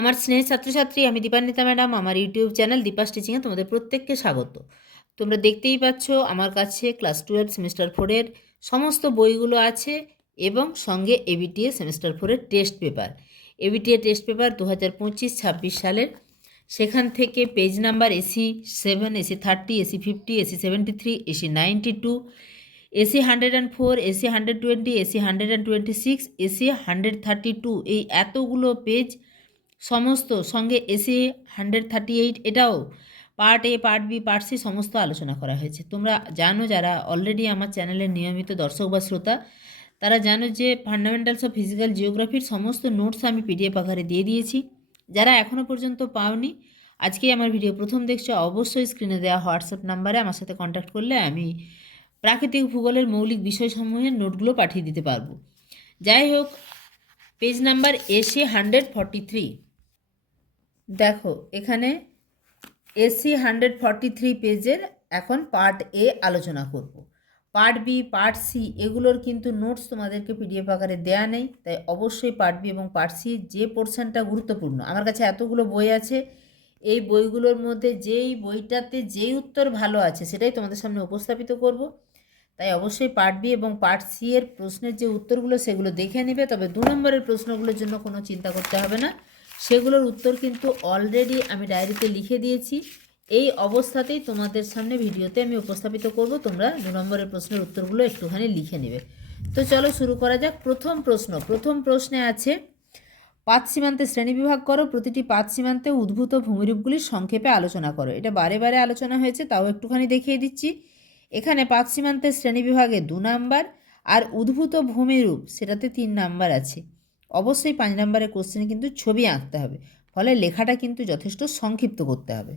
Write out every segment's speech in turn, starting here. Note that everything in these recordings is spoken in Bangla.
আমার স্নেহ ছাত্রছাত্রী, আমি দীপান্বিতা ম্যাডাম, আমার ইউটিউব চ্যানেল দীপা স্টিচিংয়ে তোমাদের প্রত্যেককে স্বাগত। তোমরা দেখতেই পাচ্ছ, আমার কাছে ক্লাস টুয়েলভ সেমিস্টার ফোরের সমস্ত বইগুলো আছে এবং সঙ্গে এবিটিএ সেমিস্টার ফোরের test paper. ABTA test paper দু হাজার পঁচিশ ছাব্বিশ সালের। সেখান থেকে page number AC seven, AC thirty, AC fifty, AC seventy three, AC ninety two, AC hundred and four, AC hundred twenty, AC hundred and twenty six, AC hundred thirty two. এই এতগুলো পেজ সমস্ত সঙ্গে এসি হান্ড্রেড থার্টি এইট এটাও part A part B part C সমস্ত আলোচনা করা হয়েছে। তোমরা জানো যারা অলরেডি আমার চ্যানেলের নিয়মিত দর্শক বা শ্রোতা, তারা জানো যে ফান্ডামেন্টালস অফ ফিজিক্যাল জিওগ্রাফির সমস্ত নোটস আমি পিডিএফ আকারে দিয়ে দিয়েছি। যারা এখনও পর্যন্ত পাওনি আজকে আমার ভিডিও প্রথম দেখছ, অবশ্যই স্ক্রিনে দেওয়া হোয়াটসঅ্যাপ নাম্বারে আমার সাথে কন্ট্যাক্ট করলে আমি প্রাকৃতিক ভূগোলের মৌলিক বিষয়সমূহের নোটগুলো পাঠিয়ে দিতে পারব। যাই হোক page number AC hundred forty three দেখো, এখানে এসি হান্ড্রেড ফর্টি থ্রি পেজের এখন পার্ট এ আলোচনা করব। পার্ট বি, পার্ট সি এগুলোর কিন্তু নোটস তোমাদেরকে পিডিএফ আকারে দেয়া নেই, তাই অবশ্যই পার্ট বি এবং পার্ট সি যে পোর্শনটা গুরুত্বপূর্ণ, আমার কাছে এতগুলো বই আছে, এই বইগুলোর মধ্যে যেই বইটাতে যেই উত্তর ভালো আছে সেটাই তোমাদের সামনে উপস্থাপিত করব। তাই অবশ্যই পার্ট বি এবং পার্ট সি এর প্রশ্নের যে উত্তরগুলো সেগুলো দেখে নেবে, তবে দু নম্বরের প্রশ্নগুলোর জন্য কোনো চিন্তা করতে হবে না। সেগুলোর উত্তর কিন্তু অলরেডি আমি ডায়েরিতে লিখে দিয়েছি। এই অবস্থাতেই তোমাদের সামনে ভিডিওতে আমি উপস্থাপিত করব। তোমরা দু নম্বরের প্রশ্নের উত্তরগুলো একটুখানি লিখে নেবে। তো চলো শুরু করা যাক। প্রথম প্রশ্ন, প্রথম প্রশ্নে আছে, পাঁচ সীমান্তে শ্রেণীবিভাগ করো, প্রতিটি পাঁচ সীমান্তে উদ্ভূত ভূমিরূপগুলির সংক্ষেপে আলোচনা করো। এটা বারে বারে আলোচনা হয়েছে, তাও একটুখানি দেখিয়ে দিচ্ছি। এখানে পাঁচ সীমান্তের শ্রেণীবিভাগে দু নাম্বার আর উদ্ভূত ভূমিরূপ, সেটাতে তিন নাম্বার আছে। অবশ্যই পাঁচ নাম্বারের কোশ্চেনে কিন্তু ছবি আঁকতে হবে। ফলে লেখাটা কিন্তু যথেষ্ট সংক্ষিপ্ত করতে হবে।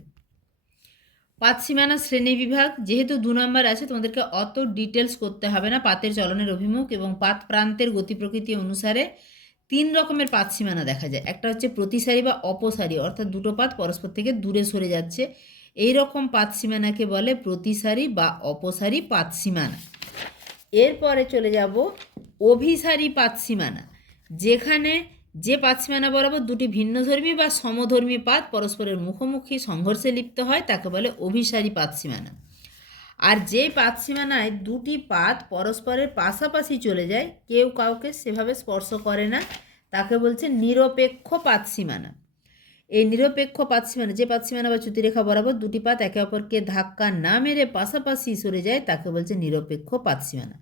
পাত সীমানা শ্রেণি বিভাগ, যেহেতু দু নম্বর আছে, তোমাদেরকে অত ডিটেলস করতে হবে না। পাতের চলনের অভিমুখ এবং পাত প্রান্তের গতি প্রকৃতি অনুসারে তিন রকমের পাত সীমানা দেখা যায়। একটা হচ্ছে প্রতিসারি বা অপসারি, অর্থাৎ দুটো পাত পরস্পর থেকে দূরে সরে যাচ্ছে। এই রকম পাত সীমানাকে বলে প্রতিসারি বা অপসারি পাত সীমানা। এরপরে চলে যাব অভিসারী পাত সীমানা। যেখানে যে পাত সীমানা বরাবর দুটি ভিন্নধর্মী বা সমধর্মী পাত পরস্পরের মুখোমুখি সংঘর্ষে লিপ্ত হয়, তাকে বলে অভিসারী পাত সীমানা আর যে পাত সীমানায় দুটি পাত পরস্পরের পাশাপাশি চলে যায়, কেউ কাউকে সেভাবে স্পর্শ করে না, তাকে বলছে নিরপেক্ষ পাত সীমানা এই নিরপেক্ষ পাত সীমানা যে পাত সীমানা বা চ্যুতিরেখা বরাবর দুটি পাত একে অপরকে ধাক্কা না মেরে পাশাপাশি সরে যায়, তাকে বলছে নিরপেক্ষ পাত সীমানা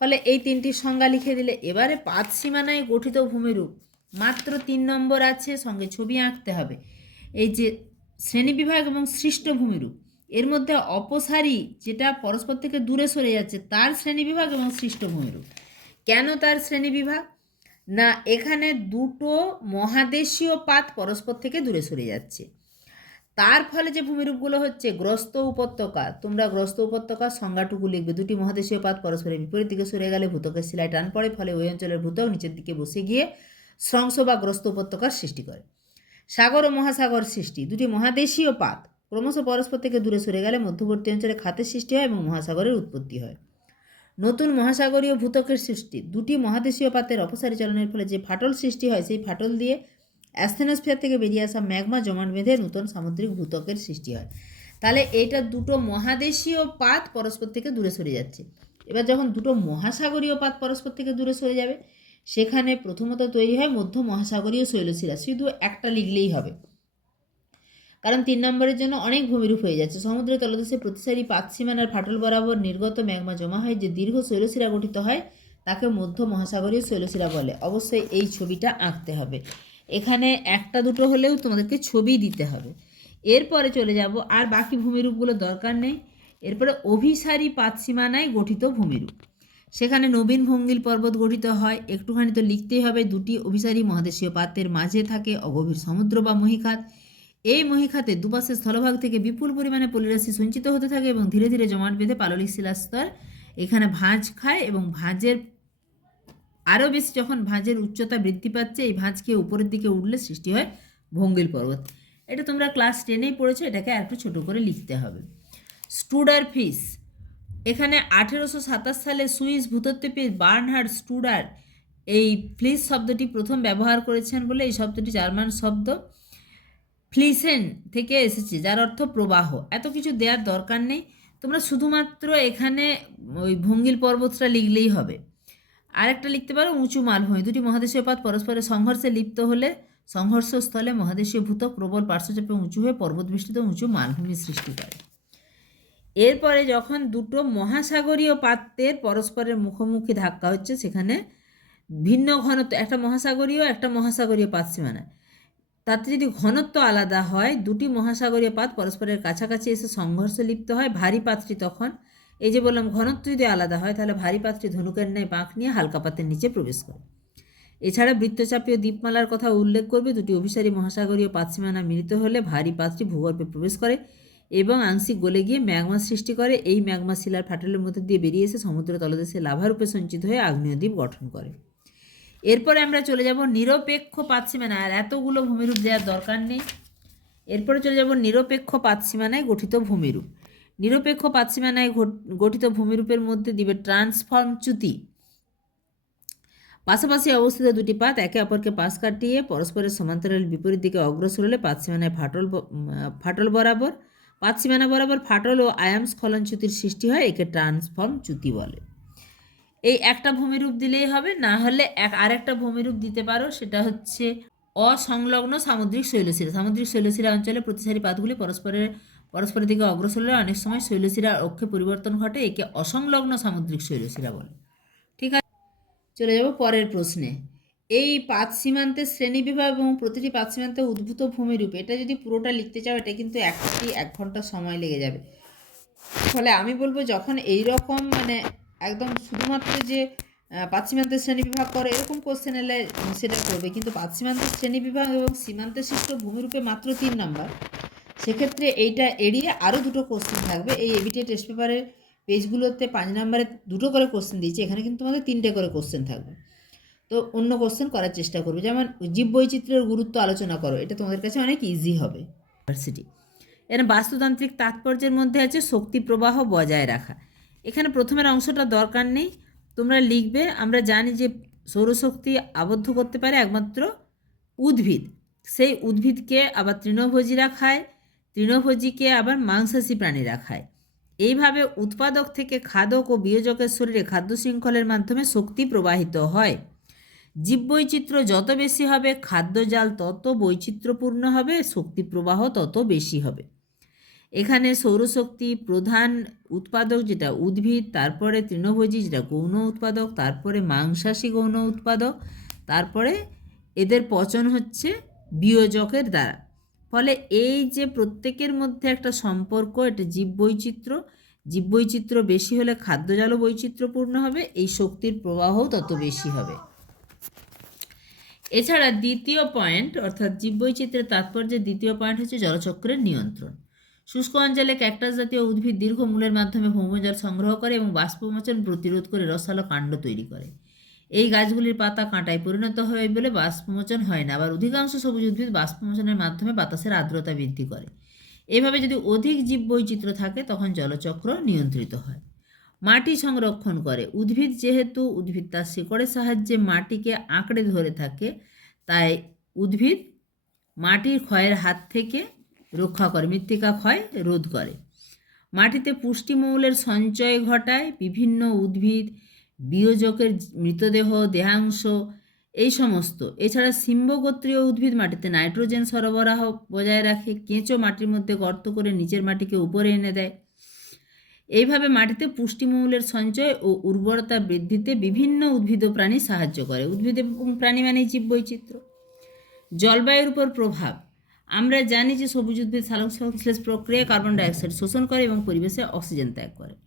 ফলে এই তিনটি সংজ্ঞা লিখে দিলে এবারে পাত সীমানায় গঠিত ভূমিরূপ। মাত্র তিন নম্বর আছে, সঙ্গে ছবি আঁকতে হবে। এই যে শ্রেণীবিভাগ এবং সৃষ্ট ভূমিরূপ, এর মধ্যে অপসারী যেটা পরস্পর থেকে দূরে সরে যাচ্ছে, তার শ্রেণীবিভাগ এবং সৃষ্ট ভূমিরূপ। কেন তার শ্রেণীবিভাগ না, এখানে দুটো মহাদেশীয় পাত পরস্পর থেকে দূরে সরে যাচ্ছে। তার ফলে যে ভূমিরূপগুলো হচ্ছে, গ্রস্ত উপত্যকা, তোমরা গ্রস্ত উপত্যকার সংজ্ঞাটুকু লিখবে। দুটি মহাদেশীয় পাত পরস্পরের বিপরীত দিকে সরে গেলে ভূতকের শিলায় টান পড়ে, ফলে ওই অঞ্চলের ভূতক নিচের দিকে বসে গিয়ে স্রংস বা গ্রস্ত উপত্যকার সৃষ্টি করে। সাগর ও মহাসাগর সৃষ্টি, দুটি মহাদেশীয় পাত ক্রমশ পরস্পর থেকে দূরে সরে গেলে মধ্যবর্তী অঞ্চলে খাতের সৃষ্টি হয় এবং মহাসাগরের উৎপত্তি হয়। নতুন মহাসাগরীয় ভূতকের সৃষ্টি, দুটি মহাদেশীয় পাতের অপসারী চলনের ফলে যে ফাটল সৃষ্টি হয়, সেই ফাটল দিয়ে অ্যাস্থেনোস্ফিয়ার থেকে বেরিয়ে আসা ম্যাগমা জমাট বেঁধে নতুন সামুদ্রিক ভূতকের সৃষ্টি হয়। তাহলে এইটা দুটো মহাদেশীয় পাত পরস্পর থেকে দূরে সরে যাচ্ছে। এবার যখন দুটো মহাসাগরীয় পাত পরস্পর থেকে দূরে সরে যাবে, সেখানে প্রথমত তৈরি হয় মধ্য মহাসাগরীয় শৈলশিরা শুধু একটা লিখলেই হবে। কারণ তিন নম্বরের জন্য অনেক ভূমিরূপ হয়ে যাচ্ছে। সমুদ্রের তলদেশে প্রতিসারী পাত সীমানার ফাটল বরাবর নির্গত ম্যাগমা জমা হয় যে দীর্ঘ শৈলশিরা গঠিত হয়, তাকে মধ্য মহাসাগরীয় শৈলশিরা বলে। অবশ্যই এই ছবিটা আঁকতে হবে। এখানে একটা দুটো হলেও তোমাদেরকে ছবি দিতে হবে। এরপরে চলে যাব, আর বাকি ভূমিরূপগুলো দরকার নেই। এরপরে অভিসারী পাত সীমানায় গঠিত ভূমিরূপ। সেখানে নবীন ভঙ্গিল পর্বত গঠিত হয়। একটুখানি তো লিখতেই হবে, দুটি অভিসারী মহাদেশীয় পাতের মাঝে থাকে অগভীর সমুদ্র বা মহিখাত। এই মহিখাতে দুপাশে স্থলভাগ থেকে বিপুল পরিমাণে পলিরাশি সঞ্চিত হতে থাকে এবং ধীরে ধীরে জমাট বেঁধে পাললিক শিলাস্তর এখানে ভাঁজ খায় এবং ভাঁজের আরও বেশি যখন ভাঁজের উচ্চতা বৃদ্ধি পাচ্ছে, এই ভাঁজকে উপরের দিকে উঠলে সৃষ্টি হয় ভঙ্গিল পর্বত। এটা তোমরা ক্লাস টেনেই পড়েছো, এটাকে আর একটু ছোটো করে লিখতে হবে। স্টুডার ফিস। এখানে আঠেরোশো সাতাশ সালে সুইস ভূতত্ত্ববিদ বার্নহার্ড স্টুডার এই ফ্লিস শব্দটি প্রথম ব্যবহার করেছেন বলে এই শব্দটি জার্মান শব্দ। ফ্লিসেন থেকে এসেছে, যার অর্থ প্রবাহ। এত কিছু দেওয়ার দরকার নেই। তোমরা শুধুমাত্র এখানে ওই ভঙ্গিল পর্বতটা লিখলেই হবে। আরেকটা লিখতে পারো, উঁচু মালভূমি দুটি মহাদেশীয় পাত পরস্পরের সংঘর্ষে লিপ্ত হলে সংঘর্ষস্থলে মহাদেশীয় ভূত প্রবল পার্শ্বচাপে উঁচু হয়ে পর্বতবেষ্টিত উঁচু মালভূমি সৃষ্টি করে। এরপরে যখন দুটো মহাসাগরীয় পাত্রের পরস্পরের মুখোমুখি ধাক্কা হচ্ছে, সেখানে ভিন্ন ঘনত্ব, একটা মহাসাগরীয় একটা মহাসাগরীয় পাত সীমানা। তাতে যদি ঘনত্ব আলাদা হয়, দুটি মহাসাগরীয় পাত পরস্পরের কাছাকাছি এসে সংঘর্ষে লিপ্ত হয়, ভারী পাতটি তখন এই যে বললাম, ঘনত্ব যদি আলাদা হয়, তাহলে ভারী পাতটি ধনুকের ন্যায় বাঁক নিয়ে হালকা পাতের নিচে প্রবেশ করে। এছাড়া বৃত্তচাপীয় দ্বীপমালার কথা উল্লেখ করবে, দুটি অভিসারী মহাসাগরীয় পাতসীমানা মিলিত হলে ভারী পাতটি ভূগর্ভে প্রবেশ করে এবং আংশিক গলে গিয়ে ম্যাগমা সৃষ্টি করে। এই ম্যাগমা শিলার ফাটলের মধ্যে দিয়ে বেরিয়ে এসে সমুদ্র তলদেশে লাভারূপে সঞ্চিত হয়ে আগ্নেয় দ্বীপ গঠন করে। এরপরে আমরা চলে যাব নিরপেক্ষ পাতসীমানা আর এতগুলো ভূমিরূপ দেওয়ার দরকার নেই। এরপরে চলে যাব নিরপেক্ষ পাতসীমানায় গঠিত ভূমিরূপ। নিরপেক্ষ পাতসীমানায় ঘট- গঠিত ভূমিরূপের মধ্যে দিবে ট্রান্সফর্ম চ্যুতি। পাশাপাশি অবস্থিত দুটি পাত একে অপরকে পাশ কাটিয়ে পরস্পরের সমান্তরাল বিপরীত দিকে অগ্রসর হলে পাতসীমানায় ফাটল ফাটল বরাবর পাতসীমানা বরাবর ফাটল ও আয়াম স্খলন চ্যুতির সৃষ্টি হয়, একে ট্রান্সফর্ম চ্যুতি বলে। এই একটা ভূমিরূপ দিলেই হবে, না হলে এক, আরেকটা ভূমিরূপ দিতে পারো, সেটা হচ্ছে অসংলগ্ন সামুদ্রিক শৈলশিরা। সামুদ্রিক শৈলশিরা অঞ্চলে প্রতিসারী পাতগুলি পরস্পরের পরস্পরের দিকে অগ্রসর অনেক সময় শৈলশিরার অক্ষে পরিবর্তন ঘটে, একে অসংলগ্ন সামুদ্রিক শৈলশিরা বলে। ঠিক আছে, চলে যাব পরের প্রশ্নে। এই পাঁচ সীমান্তের শ্রেণীবিভাগ এবং প্রতিটি পাঁচ সীমান্তে উদ্ভূত ভূমিরূপ এটা যদি পুরোটা লিখতে চাও, এটা কিন্তু একটি এক ঘণ্টা সময় লেগে যাবে। ফলে আমি বলব, যখন এই রকম মানে একদম শুধুমাত্র যে পাঁচ সীমান্তের শ্রেণি বিভাগ করে, এরকম কোশ্চেন এলে সেটা করবে। কিন্তু পাঁচ সীমান্তের শ্রেণি বিভাগ এবং সীমান্তে সৃষ্ট ভূমিরূপে মাত্র তিন নাম্বার সেক্ষেত্রে এইটা এড়িয়ে আরও দুটো কোশ্চেন থাকবে। এই এবিটি টেস্ট পেপারের পেজগুলোতে পাঁচ নাম্বারে দুটো করে কোশ্চেন দিয়েছি, এখানে কিন্তু তোমাদের তিনটে করে কোশ্চেন থাকবে। তো অন্য কোশ্চেন করার চেষ্টা করবে। যেমন জীব বৈচিত্র্যের গুরুত্ব আলোচনা করো, এটা তোমাদের কাছে অনেক ইজি হবে। ইউনিভার্সিটি এখানে বাস্তুতান্ত্রিক তাৎপর্যের মধ্যে আছে শক্তি প্রবাহ বজায় রাখা। এখানে প্রথমের অংশটা দরকার নেই। তোমরা লিখবে, আমরা জানি যে সৌরশক্তি আবদ্ধ করতে পারে একমাত্র উদ্ভিদ। সেই উদ্ভিদকে আবার তৃণভোজীরা খায় তৃণভোজীকে আবার মাংসাশী প্রাণীরা খায় এইভাবে উৎপাদক থেকে খাদক ও বিয়োজকের শরীরে খাদ্য শৃঙ্খলের মাধ্যমে শক্তি প্রবাহিত হয়। জীববৈচিত্র্য যত বেশি হবে, খাদ্যজাল তত বৈচিত্র্যপূর্ণ হবে, শক্তি প্রবাহ তত বেশি হবে। এখানে সৌরশক্তি প্রধান উৎপাদক যেটা উদ্ভিদ, তারপরে তৃণভোজী যেটা গৌণ উৎপাদক, তারপরে মাংসাশী গৌণ উৎপাদক, তারপরে এদের পচন হচ্ছে বিয়োজকের দ্বারা। ফলে এই যে প্রত্যেকের মধ্যে একটা সম্পর্ক, এটা জীববৈচিত্র্য জীববৈচিত্র্য বেশি হলে খাদ্যজালও বৈচিত্র্যপূর্ণ হবে, এই শক্তির প্রবাহও তত বেশি হবে। এছাড়া দ্বিতীয় পয়েন্ট, অর্থাৎ জীববৈচিত্র্যের তাৎপর্যের দ্বিতীয় পয়েন্ট হচ্ছে জলচক্রের নিয়ন্ত্রণ। শুষ্ক অঞ্চলে ক্যাকটাস জাতীয় উদ্ভিদ দীর্ঘ মূলের মাধ্যমে ভৌমজল সংগ্রহ করে এবং বাষ্পমোচন প্রতিরোধ করে রসালো কাণ্ড তৈরি করে। এই গাছগুলির পাতা কাঁটায় পরিণত হয় বলে বাষ্পমোচন হয় না। আবার অধিকাংশ সবুজ উদ্ভিদ বাষ্পমোচনের মাধ্যমে বাতাসের আর্দ্রতা বৃদ্ধি করে। এভাবে যদি অধিক জীব বৈচিত্র্য থাকে, তখন জলচক্র নিয়ন্ত্রিত হয়। মাটি সংরক্ষণ করে। উদ্ভিদ যেহেতু উদ্ভিদ, তার শিকড়ের সাহায্যে মাটিকে আঁকড়ে ধরে থাকে, তাই উদ্ভিদ মাটির ক্ষয়ের হাত থেকে রক্ষা করে, মৃত্তিকা ক্ষয় রোধ করে। মাটিতে পুষ্টিমৌলের সঞ্চয় ঘটায়। বিভিন্ন উদ্ভিদ বিয়োজকের মৃতদেহ, দেহাংশ, এই সমস্ত। এছাড়া সিম্বগোত্রীয় উদ্ভিদ মাটিতে নাইট্রোজেন সরবরাহ বজায় রাখে, কেঁচো মাটির মধ্যে গর্ত করে নিচের মাটিকে উপরে এনে দেয়। এইভাবে মাটিতে পুষ্টিমৌলের সঞ্চয় ও উর্বরতা বৃদ্ধিতে বিভিন্ন উদ্ভিদ ও প্রাণী সাহায্য করে। উদ্ভিদ এবং প্রাণী মানেই জীববৈচিত্র্য জলবায়ুর উপর প্রভাব। আমরা জানি যে সবুজ উদ্ভিদ সংশ্লেষ প্রক্রিয়ায় কার্বন ডাইঅক্সাইড শোষণ করে এবং পরিবেশে অক্সিজেন ত্যাগ করে।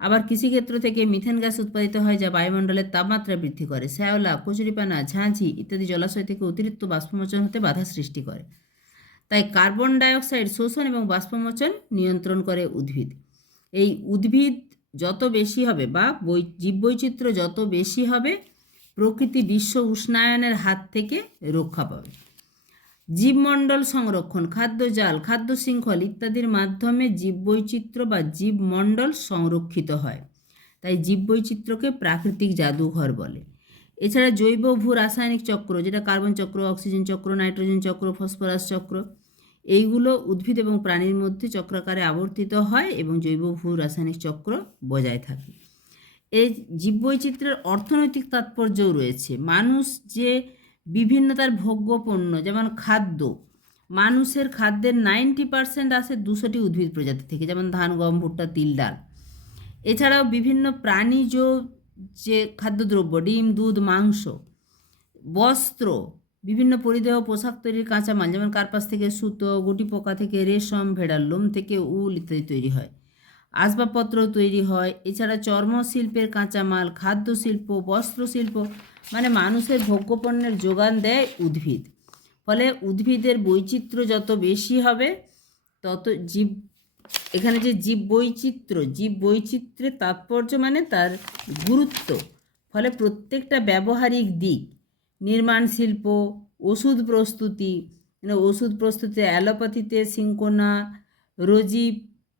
আবার কৃষিক্ষেত্র থেকে মিথেন গ্যাস উৎপাদিত হয় যা বায়ুমণ্ডলের তাপমাত্রা বৃদ্ধি করে। শ্যাওলা, কচুরিপানা, ঝাঁঝি ইত্যাদি জলাশয় থেকে অতিরিক্ত বাষ্পমোচন হতে বাধা সৃষ্টি করে। তাই কার্বন ডাইঅক্সাইড, শোষণ এবং বাষ্পমোচন নিয়ন্ত্রণ করে উদ্ভিদ। এই উদ্ভিদ যত বেশি হবে বা বৈ, জীববৈচিত্র্য যত বেশি হবে, প্রকৃতি বিশ্ব উষ্ণায়নের হাত থেকে রক্ষা পাবে। জীবমণ্ডল সংরক্ষণ খাদ্যজাল খাদ্য শৃঙ্খল ইত্যাদির মাধ্যমে জীববৈচিত্র্য বা জীবমণ্ডল সংরক্ষিত হয়। তাই জীববৈচিত্র্যকে প্রাকৃতিক জাদুঘর বলে। এছাড়া জৈব ভূ রাসায়নিক চক্র, যেটা কার্বন চক্র, অক্সিজেন চক্র, নাইট্রোজেন চক্র, ফসফরাস চক্র, এইগুলো উদ্ভিদ এবং প্রাণীর মধ্যে চক্রাকারে আবর্তিত হয় এবং জৈব ভূ রাসায়নিক চক্র বজায় থাকে। এই জীববৈচিত্র্যের অর্থনৈতিক তাৎপর্যও রয়েছে। মানুষ যে বিভিন্ন তার ভোগ্য পণ্য যেমন খাদ্য। মানুষের খাদ্যের নাইনটি পার্সেন্ট আসে দুশোটি উদ্ভিদ প্রজাতি থেকে, যেমন ধান, গম, ভুট্টা, তিল, ডাল। এছাড়াও বিভিন্ন প্রাণীজ যে খাদ্যদ্রব্য, ডিম, দুধ, মাংস, বস্ত্র, বিভিন্ন পরিদেহ পোশাক তৈরির কাঁচামাল, যেমন কার্পাস থেকে সুতো, গুটি পোকা থেকে রেশম, ভেড়ার লোম থেকে উল ইত্যাদি তৈরি হয়। আসবাবপত্র তৈরি হয়। এছাড়া চর্মশিল্পের কাঁচামাল খাদ্য শিল্প বস্ত্র শিল্প মানে মানুষের ভোগ্যপণ্যের যোগান দেয় উদ্ভিদ। ফলে উদ্ভিদের বৈচিত্র্য যত বেশি হবে, তত জীব, এখানে যে জীব বৈচিত্র্য জীব বৈচিত্র্যের তাৎপর্য মানে তার গুরুত্ব। ফলে প্রত্যেকটা ব্যবহারিক দিক, নির্মাণ শিল্প, ওষুধ প্রস্তুতি মানে ওষুধ প্রস্তুতি অ্যালোপ্যাথিতে সিঙ্কোনা, রোজি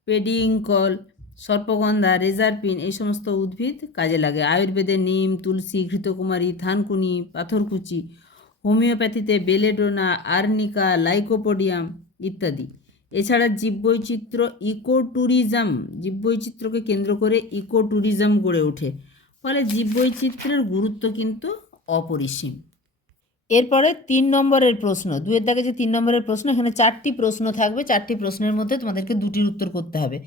পেডিংকল সর্পগন্ধা রেজারপিন এই সমস্ত উদ্ভিদ কাজে লাগে। আয়ুর্বেদে নিম, তুলসী, ঘৃতকুমারী, থানকুনি, পাথরকুচি, হোমিওপ্যাথিতে বেলেডোনা, আর্নিকা, লাইকোপোডিয়াম ইত্যাদি। এছাড়া জীববৈচিত্র্য ইকো ট্যুরিজম জীববৈচিত্র্যকে কেন্দ্র করে ইকো ট্যুরিজম গড়ে ওঠে। ফলে জীববৈচিত্র্যের গুরুত্ব কিন্তু অপরিসীম। এরপরে তিন নম্বরের প্রশ্ন, দুয়ের দাগে যে তিন নম্বরের প্রশ্ন, এখানে চারটি প্রশ্ন থাকবে, চারটি প্রশ্নের মধ্যে তোমাদেরকে দুটির উত্তর করতে হবে।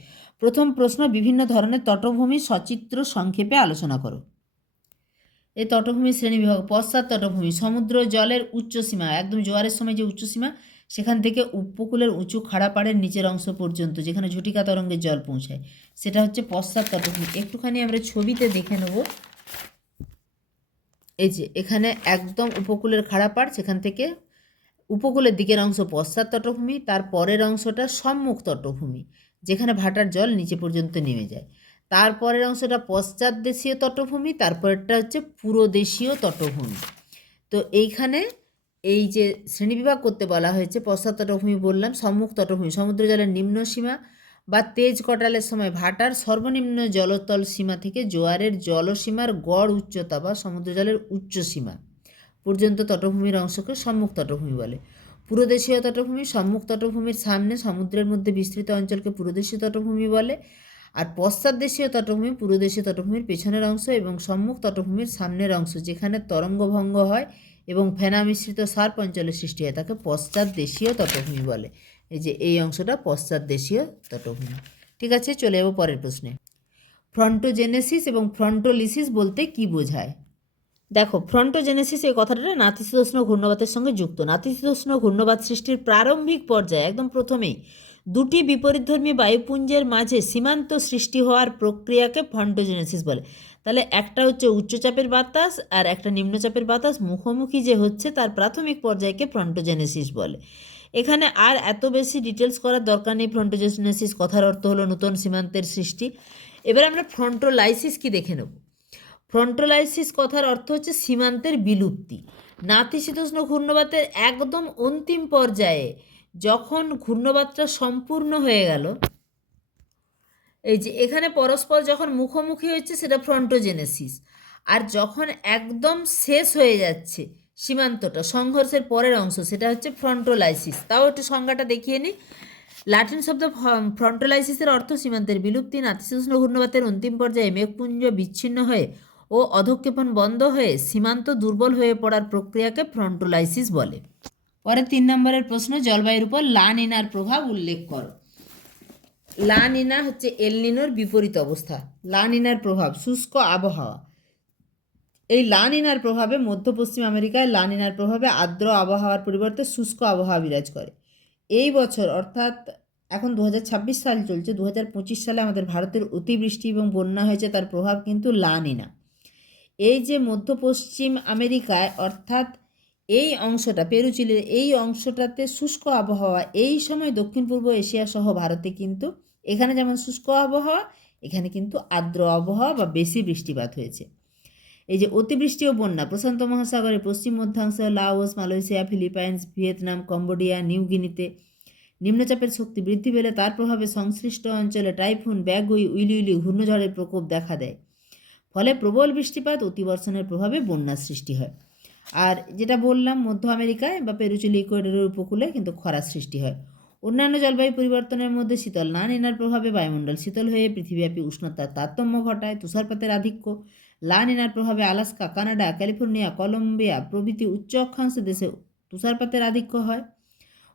প্রথম প্রশ্ন, বিভিন্ন ধরনের তটভূমি সচিত্র সংক্ষেপে আলোচনা করো। এই তটভূমি শ্রেণীবিভাগ পশ্চাৎ তটভূমি, সমুদ্র, জলের উচ্চ সীমা, একদম জোয়ারের সময় যে উচ্চ সীমা, সেখান থেকে উপকূলের উঁচু খাড়া পাড়ের নিচের অংশ পর্যন্ত, যেখানে ঝটিকা তরঙ্গের জল পৌঁছায়, সেটা হচ্ছে পশ্চাৎ তটভূমি। একটুখানি আমরা ছবিতে দেখে নেব এই যে, এখানে একদম উপকূলের খাড়া পাড়, সেখান থেকে উপকূলের দিকের অংশ পশ্চাৎ তটভূমি, তার পরের অংশটা সম্মুখ তটভূমি, যেখানে ভাটার জল নিচে পর্যন্ত নেমে যায়। তারপরের অংশটা পশ্চাৎ দেশীয় তটভূমি তারপরেরটা হচ্ছে পুরোদেশীয় তটভূমি। তো এইখানে এই যে শ্রেণীবিভাগ করতে বলা হয়েছে, পশ্চাৎ তটভূমি বললাম, সম্মুখ তটভূমি, সমুদ্র জলের নিম্ন সীমা বা তেজ কটালের সময় ভাটার সর্বনিম্ন জলতল সীমা থেকে জোয়ারের জলসীমার গড় উচ্চতা বা সমুদ্র জলের উচ্চ সীমা পর্যন্ত তটভূমির অংশকে সম্মুখ তটভূমি বলে। পুরোদেশীয় তটভূমি সম্মুখ তটভূমির সামনে সমুদ্রের মধ্যে বিস্তৃত অঞ্চলকে পুরোদেশীয় তটভূমি বলে আর পশ্চাৎ দেশীয় তটভূমি পুরোদেশীয় তটভূমির পেছনের অংশ এবং সম্মুখ তটভূমির সামনের অংশ যেখানে তরঙ্গভঙ্গ হয় এবং ফেনা মিশ্রিত সার্প অঞ্চলের সৃষ্টি হয় তাকে পশ্চাৎ দেশীয় তটভূমি বলে। এই যে এই অংশটা পশ্চাৎ দেশীয় তটভূমি। ঠিক আছে, চলে যাব পরের প্রশ্নে। ফ্রন্টোজেনেসিস এবং ফ্রন্টোলিসিস বলতে কি বোঝায়? দেখো, ফ্রন্টোজেনেসিস এই কথাটা নাতিশীতোষ্ণ ঘূর্ণবাতের সঙ্গে যুক্ত। নাতিশীতোষ্ণ ঘূর্ণবাত সৃষ্টির প্রারম্ভিক পর্যায়ে একদম প্রথমেই দুটি বিপরীতধর্মী বায়ুপুঞ্জের মাঝে সীমান্ত সৃষ্টি হওয়ার প্রক্রিয়াকে ফ্রন্টোজেনেসিস বলে। তাহলে একটা হচ্ছে উচ্চচাপের বাতাস আর একটা নিম্নচাপের বাতাস। মুখোমুখি যে হচ্ছে, তার প্রাথমিক পর্যায়কে ফ্রন্টোজেনেসিস বলে। এখানে আর এত বেশি ডিটেলস করার দরকার নেই ফ্রন্টোজেনেসিস কথার অর্থ হলো নতুন সীমান্তের সৃষ্টি। এবার আমরা ফ্রন্টোলাইসিস কি দেখে নেব? ফ্রন্টোলাইসিস কথার অর্থ হচ্ছে সীমান্তের বিলুপ্তি। নাতিশীতোষ্ণ ঘূর্ণবাতের একদম অন্তিম পর্যায়ে যখন ঘূর্ণবাতটা সম্পূর্ণ হয়ে গেল, এই যে এখানে পরস্পর যখন মুখোমুখি হচ্ছে সেটা ফ্রন্টোজেনেসিস আর যখন একদম শেষ হয়ে যাচ্ছে সীমান্তটা, সংঘর্ষের পরের অংশ, সেটা হচ্ছে ফ্রন্টোলাইসিস তাও একটু সংজ্ঞাটা দেখিয়ে নিই লাটিন শব্দ ফ্রন্টোলাইসিসের অর্থ সীমান্তের বিলুপ্তি, নাতিশীতোষ্ণ ঘূর্ণবাতের অন্তিম পর্যায়ে মেঘপুঞ্জ বিচ্ছিন্ন হয়ে ও অধক্ষেপণ বন্ধ হয়ে সীমান্ত দুর্বল হয়ে পড়ার প্রক্রিয়াকে ফ্রন্টোলাইসিস বলে। পরে তিন নম্বরের প্রশ্ন, জলবায়ুর উপর লা নিনার প্রভাব উল্লেখ করো। লা নিনা হচ্ছে এলনিনোর বিপরীত অবস্থা। লা নিনার প্রভাব, শুষ্ক আবহাওয়া। এই লা নিনার প্রভাবে মধ্য পশ্চিম আমেরিকায় লা নিনার প্রভাবে আর্দ্র আবহাওয়ার পরিবর্তে শুষ্ক আবহাওয়া বিরাজ করে। এই বছর, অর্থাৎ এখন দু হাজার ছাব্বিশ সাল চলছে, দু হাজার পঁচিশ সালে আমাদের ভারতের অতিবৃষ্টি এবং বন্যা হয়েছে, তার প্রভাব কিন্তু লা নিনা এই যে মধ্য পশ্চিম আমেরিকায়, অর্থাৎ এই অংশটা পেরুচিলের এই অংশটাতে শুষ্ক আবহাওয়া, এই সময় দক্ষিণ পূর্ব এশিয়া সহ ভারতে কিন্তু এখানে যেমন শুষ্ক আবহাওয়া, এখানে কিন্তু আর্দ্র আবহাওয়া বা বেশি বৃষ্টিপাত হয়েছে। এই যে অতিবৃষ্টি ও বন্যা, প্রশান্ত মহাসাগরের পশ্চিম মধ্যাংশ Laos, Malaysia, Philippines, Vietnam, Cambodia, New গিনিতে নিম্নচাপের শক্তি বৃদ্ধি পেলে তার প্রভাবে সংশ্লিষ্ট অঞ্চলে টাইফুন, ব্যাগুই উইলি ঘূর্ণঝড়ের প্রকোপ দেখা দেয়। ফলে প্রবল বৃষ্টিপাত অতিবর্ষণের প্রভাবে বন্যার সৃষ্টি হয়। আর যেটা বললাম, মধ্য আমেরিকায় বা পেরুচিল ইকুয়েডরের উপকূলে কিন্তু খরার সৃষ্টি হয়। অন্যান্য জলবায়ু পরিবর্তনের মধ্যে শীতল না নিনার প্রভাবে বায়ুমণ্ডল শীতল হয়ে পৃথিবীব্যাপী উষ্ণতার তারতম্য ঘটায়, তুষারপাতের আধিক্য লা নিনার প্রভাবে আলাস্কা, কানাডা, ক্যালিফোর্নিয়া, কলম্বিয়া প্রভৃতি উচ্চ অক্ষাংশ দেশে তুষারপাতের আধিক্য হয়।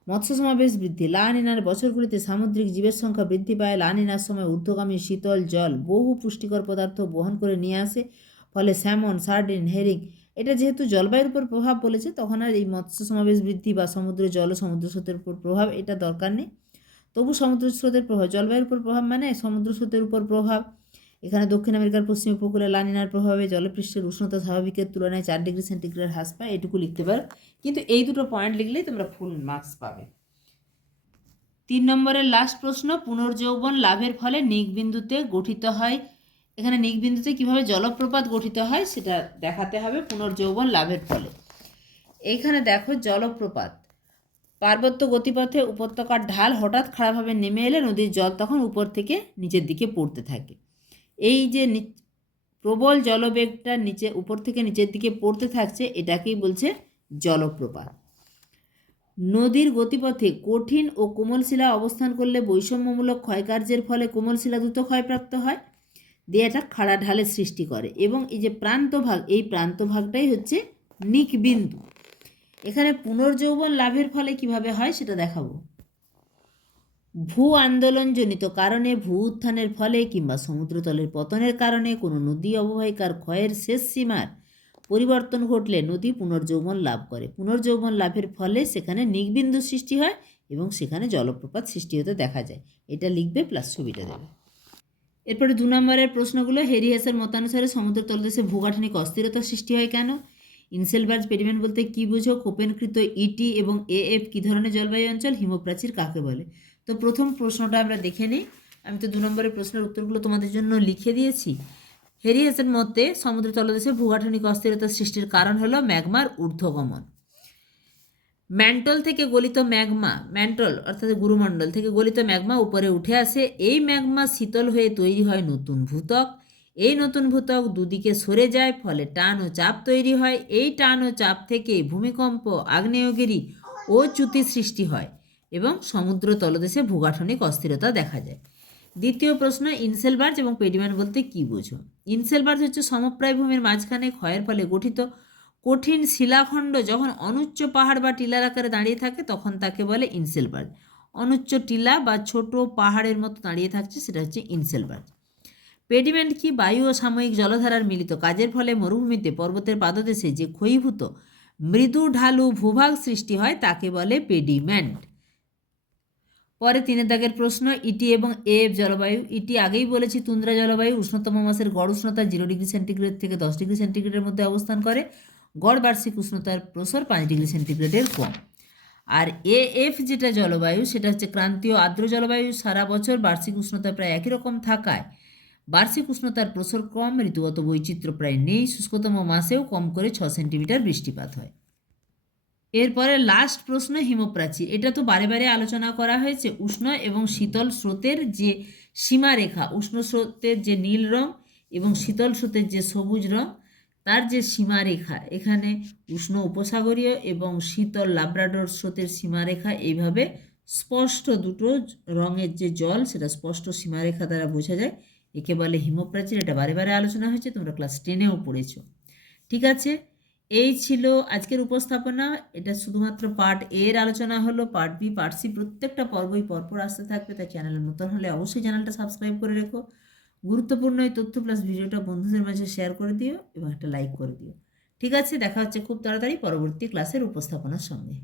মৎস্য সমাবেশ বৃদ্ধি, লা নিনার বছরগুলিতে সামুদ্রিক জীবের সংখ্যা বৃদ্ধি পায়। লা নিনার সময় ঊর্ধ্বগামী শীতল জল বহু পুষ্টিকর পদার্থ বহন করে নিয়ে আসে, ফলে স্যামন, সার্ডিন, হেরিং, এটা যেহেতু জলবায়ুর উপর প্রভাব বলেছে, তখন আর এই মৎস্য সমাবেশ বৃদ্ধি বা সমুদ্র জল সমুদ্র স্রোতের উপর প্রভাব এটা দরকার নেই। তবু সমুদ্র স্রোতের প্রভাব, জলবায়ুর উপর প্রভাব মানে সমুদ্র স্রোতের উপর প্রভাব। এখানে দক্ষিণ আমেরিকার পশ্চিম উপকূলে লানিনার প্রভাবে জলপৃষ্ঠের উষ্ণতা স্বাভাবিকের তুলনায় চার ডিগ্রি সেন্টিগ্রেড হ্রাস পায়, এটুকু লিখতে পারো। কিন্তু এই দুটো পয়েন্ট লিখলেই তোমরা ফুল মার্কস পাবে। তিন নম্বরের লাস্ট প্রশ্ন, পুনর্যৌবন লাভের ফলে নিক বিন্দুতে গঠিত হয়। এখানে নিক বিন্দুতে কীভাবে জলপ্রপাত গঠিত হয় সেটা দেখাতে হবে পুনর্যৌবন লাভের ফলে। এইখানে দেখো জলপ্রপাত। পার্বত্য গতিপথে উপত্যকার ঢাল হঠাৎ খারাপভাবে নেমে এলে নদীর জল তখন উপর থেকে নিচের দিকে পড়তে থাকে। এই যে প্রবল জলবেগটা নিচে, উপর থেকে নিচের দিকে পড়তে থাকছে, এটাকেই বলছে জলপ্রপাত। নদীর গতিপথে কঠিন ও কোমল শিলা অবস্থান করলে বৈষম্যমূলক ক্ষয়কার্যের ফলে কোমল শিলা দ্রুত ক্ষয়প্রাপ্ত হয়। দিয়ে এটা খাড়া ঢালের সৃষ্টি করে এবং এই যে প্রান্তভাগ এই প্রান্তভাগটাই হচ্ছে নিকবিন্দু। এখানে পুনর্যৌবন লাভের ফলে কীভাবে হয় সেটা দেখাবো। ভূ আন্দোলনজনিত কারণে, ভূ উত্থানের ফলে কিংবা সমুদ্রতলের পতনের কারণে কোনো নদী অববাহিকার ক্ষয়ের শেষ সীমার পরিবর্তন ঘটলে নদী পুনর্যৌবন লাভ করে। পুনর্যৌবন লাভের ফলে সেখানে নিকবিন্দু সৃষ্টি হয় এবং সেখানে জলপ্রপাত সৃষ্টি হতে দেখা যায়। এটা লিখবে প্লাস ছবিটা দেবে। এরপরে দু নম্বরের প্রশ্নগুলো, হেরি হেসের মতানুসারে সমুদ্র তলদেশে ভূগাঠনিক অস্থিরতা সৃষ্টি হয় কেন? ইনসেলবার্জ পেডিমেন্ট বলতে কী বুঝো? কোপেনকৃত ইটি এবং এএফ কী ধরনের জলবায়ু অঞ্চল? হিমপ্রাচীর কাকে বলে? তো প্রথম প্রশ্নটা আমরা দেখে নিই। আমি তো দু নম্বরের প্রশ্নের উত্তরগুলো তোমাদের জন্য লিখে দিয়েছি। হেরিয়েসের মতে সমুদ্র তলদেশে ভূগাঠনিক অস্থিরতা সৃষ্টির কারণ হলো ম্যাগমার ঊর্ধ্বগমন। ম্যান্টল থেকে গলিত ম্যাগমা, ম্যান্টল অর্থাৎ গুরুমণ্ডল থেকে গলিত ম্যাগমা উপরে উঠে আসে। এই ম্যাগমা শীতল হয়ে তৈরি হয় নতুন ভূতক এই নতুন ভূতক দুদিকে সরে যায়, ফলে টান ও চাপ তৈরি হয়। এই টান ও চাপ থেকে ভূমিকম্প, আগ্নেয়গিরি ও চ্যুতি সৃষ্টি হয়। এবং সমুদ্র তলদেশে ভূগাঠনিক অস্থিরতা দেখা যায়। দ্বিতীয় প্রশ্ন ইনসেলবার্জ এবং পেডিম্যান বলতে কী বুঝো? ইনসেলবার্জ হচ্ছে সমপ্রায় ভূমির মাঝখানে ক্ষয়ের ফলে গঠিত কঠিন শিলাখণ্ড যখন অনুচ্চ পাহাড় বা টিলার আকারে দাঁড়িয়ে থাকে, তখন তাকে বলে ইনসেলবার্জ অনুচ্চ টিলা বা ছোট পাহাড়ের মতো দাঁড়িয়ে থাকছে, সেটা হচ্ছে ইনসেলবার্জ পেডিমেন্ট কি বায়ু ও সাময়িক জলধারার মিলিত? কাজের ফলে মরুভূমিতে পর্বতের পাদদেশে যে ক্ষয়ীভূত, মৃদু ঢালু ভূভাগ সৃষ্টি হয়, তাকে বলে পেডিমেন্ট পরে তিনের দাগের প্রশ্ন ইটি এবং এফ জলবায়ু। ইটি আগেই বলেছি, তুন্দ্রা জলবায়ু উষ্ণতম মাসের গড় উষ্ণতা জিরো ডিগ্রি সেন্টিগ্রেড থেকে দশ ডিগ্রি সেন্টিগ্রেডের মধ্যে অবস্থান করে। গড় বার্ষিক উষ্ণতার প্রসর পাঁচ degree সেন্টিগ্রেডের com. R A F যেটা জলবায়ু, সেটা হচ্ছে ক্রান্তীয় আর্দ্র জলবায়ু। সারা বছর বার্ষিক উষ্ণতা প্রায় একই রকম থাকায় বার্ষিক উষ্ণতার প্রসর কম, ঋতুগত বৈচিত্র্য প্রায় নেই। শুষ্কতম মাসেও কম করে ছ সেন্টিমিটার বৃষ্টিপাত হয়। এরপরে লাস্ট প্রশ্ন হিমপ্রাচীর এটা তো বারে বারে আলোচনা করা হয়েছে, উষ্ণ এবং শীতল স্রোতের যে সীমারেখা, উষ্ণ স্রোতের যে নীল রং এবং শীতল স্রোতের যে সবুজ রং, তার যে সীমারেখা, এখানে উষ্ণ উপসাগরীয় এবং শীতল লাব্রাডোর স্রোতের সীমারেখা, এইভাবে স্পষ্ট দুটো রঙের যে জল, সেটা স্পষ্ট সীমারেখা দ্বারা বোঝা যায়। একে বলে হিমপ্রাচীর, এটা বারে বারে আলোচনা হয়েছে, তোমরা ক্লাস টেনেও পড়েছো। ঠিক আছে? এই ছিল আজকের উপস্থাপনা। এটা শুধুমাত্র পার্ট এর আলোচনা হলো পার্ট বি পার্ট সি প্রত্যেকটা পর্বই পরপর আসতে থাকবে, তাই চ্যানেলে নতুন হলে অবশ্যই চ্যানেলটা সাবস্ক্রাইব করে রেখো। গুরুত্বপূর্ণ এই তথ্য প্লাস ভিডিওটা বন্ধুদের মাঝে শেয়ার করে দিও এবং একটা লাইক করে দিও। ঠিক আছে, দেখা হচ্ছে খুব তাড়াতাড়ি পরবর্তী ক্লাসের উপস্থাপনার সঙ্গে।